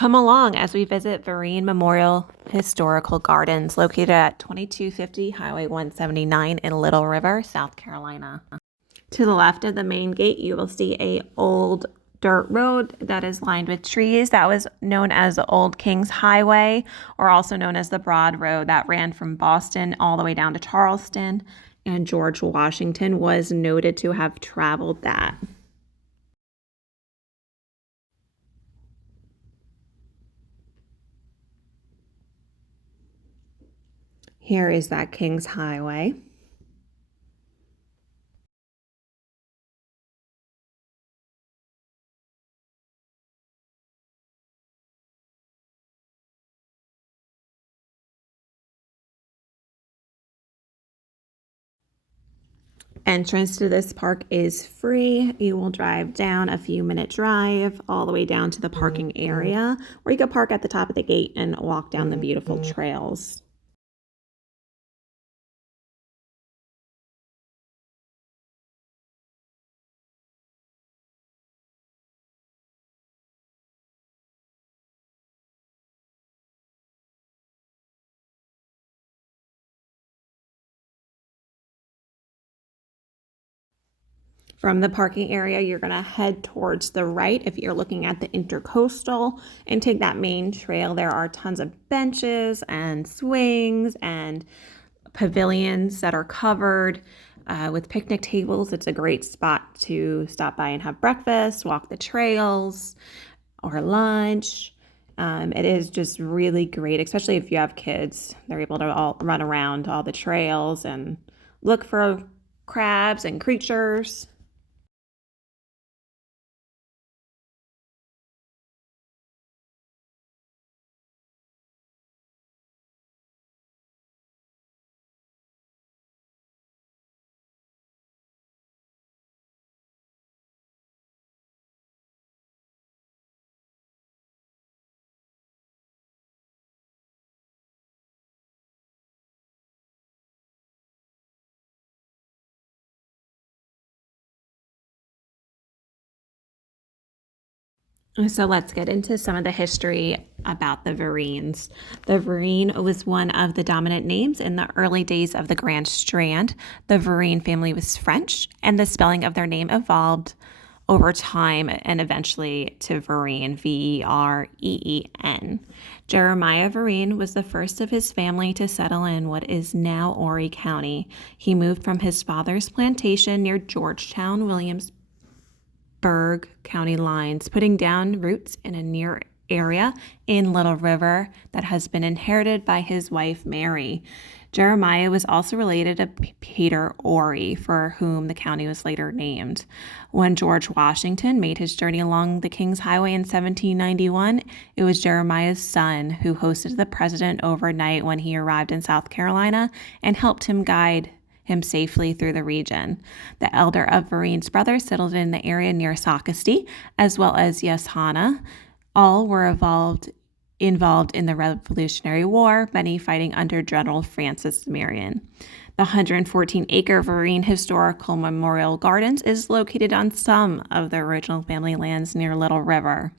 Come along as we visit Vereen Memorial Historical Gardens, located at 2250 Highway 179 in Little River, South Carolina. To the left of the main gate, you will see a old dirt road that is lined with trees. That was known as the Old Kings Highway, or also known as the Broad Road, that ran from Boston all the way down to Charleston, and George Washington was noted to have traveled that. Here is that Kings Highway. Entrance to this park is free. You will drive down a few minute drive all the way down to the parking area, or you can park at the top of the gate and walk down the beautiful trails. From the parking area, you're going to head towards the right if you're looking at the intercoastal and take that main trail. There are tons of benches and swings and pavilions that are covered with picnic tables. It's a great spot to stop by and have breakfast, walk the trails, or lunch. It is just really great, especially if you have kids. They're able to all run around all the trails and look for crabs and creatures. So let's get into some of the history about the Vereens. The Vereen was one of the dominant names in the early days of the Grand Strand. The Vereen family was French, and the spelling of their name evolved over time and eventually to Vereen, Vereen. Jeremiah Vereen was the first of his family to settle in what is now Horry County. He moved from his father's plantation near Georgetown, Williamsburg County lines, putting down roots in a near area in Little River that has been inherited by his wife, Mary. Jeremiah was also related to Peter Horry, for whom the county was later named. When George Washington made his journey along the Kings Highway in 1791, it was Jeremiah's son who hosted the president overnight when he arrived in South Carolina and helped him guide him safely through the region. The elder of Vereen's brothers settled in the area near Socastee, as well as Yasana. All were involved in the Revolutionary War, many fighting under General Francis Marion. The 114-acre Vereen Historical Memorial Gardens is located on some of the original family lands near Little River.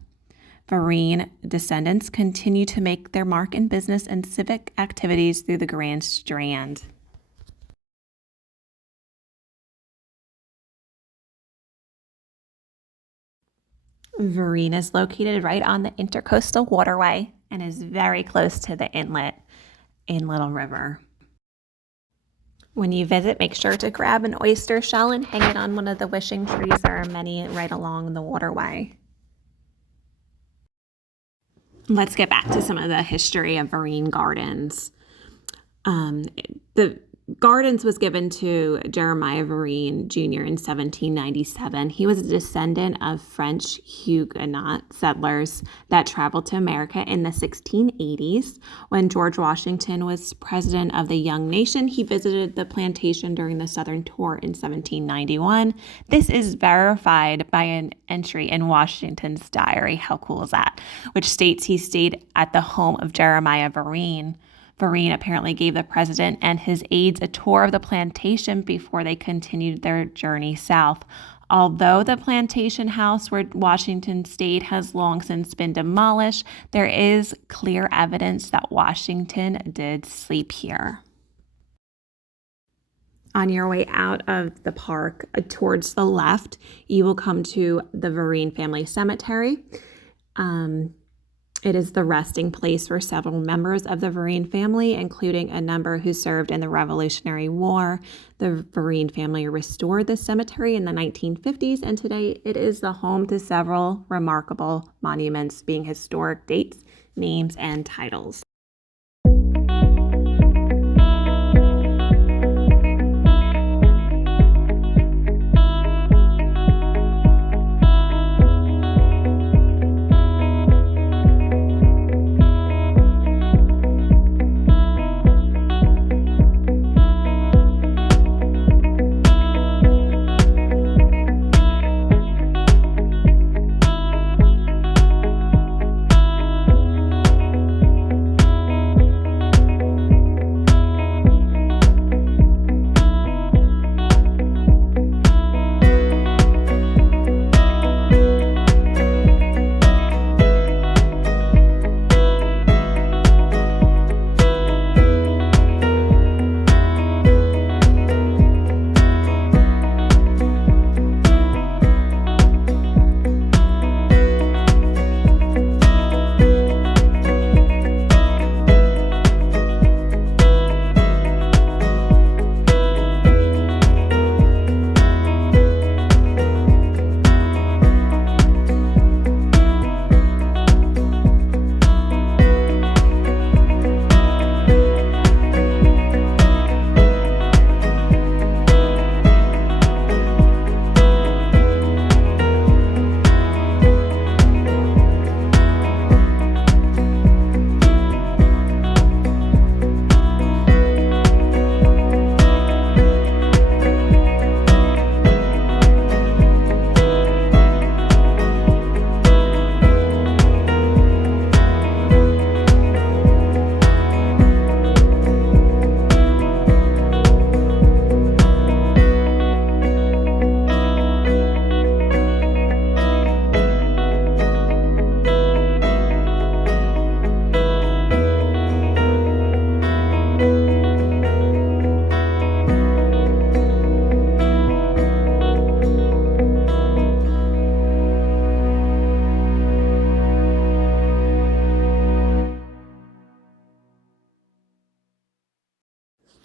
Vereen descendants continue to make their mark in business and civic activities through the Grand Strand. Vereen is located right on the Intercoastal Waterway and is very close to the inlet in Little River. When you visit, make sure to grab an oyster shell and hang it on one of the wishing trees. There are many right along the waterway. Let's get back to some of the history of Vereen Gardens. The Gardens was given to Jeremiah Vereen Jr. in 1797. He was a descendant of French Huguenot settlers that traveled to America in the 1680s. When George Washington was president of the young nation, he visited the plantation during the Southern Tour in 1791. This is verified by an entry in Washington's diary. How cool is that? Which states he stayed at the home of Jeremiah Vereen. Vereen apparently gave the president and his aides a tour of the plantation before they continued their journey south. Although the plantation house where Washington stayed has long since been demolished, there is clear evidence that Washington did sleep here. On your way out of the park, towards the left, you will come to the Vereen family cemetery. It is the resting place for several members of the Vereen family, including a number who served in the Revolutionary War. The Vereen family restored the cemetery in the 1950s, and today it is the home to several remarkable monuments, being historic dates, names, and titles.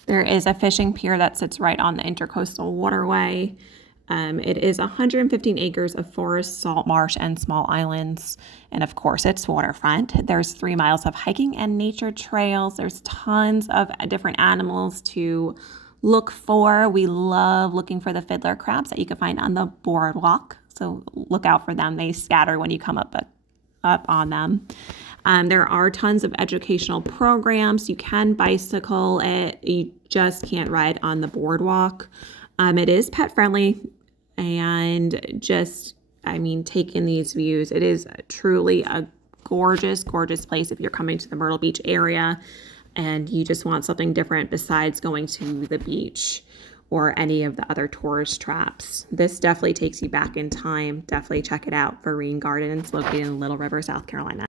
There is a fishing pier that sits right on the Intercoastal Waterway. It is 115 acres of forest, salt marsh, and small islands. And of course, it's waterfront. There's 3 miles of hiking and nature trails. There's tons of different animals to look for. We love looking for the fiddler crabs that you can find on the boardwalk. So look out for them. They scatter when you come up on them. There are tons of educational programs. You can bicycle it. You just can't ride on the boardwalk. It is pet friendly, and take in these views. It is truly a gorgeous, gorgeous place if you're coming to the Myrtle Beach area and you just want something different besides going to the beach or any of the other tourist traps. This definitely takes you back in time. Definitely check it out. Vereen Gardens, located in Little River, South Carolina.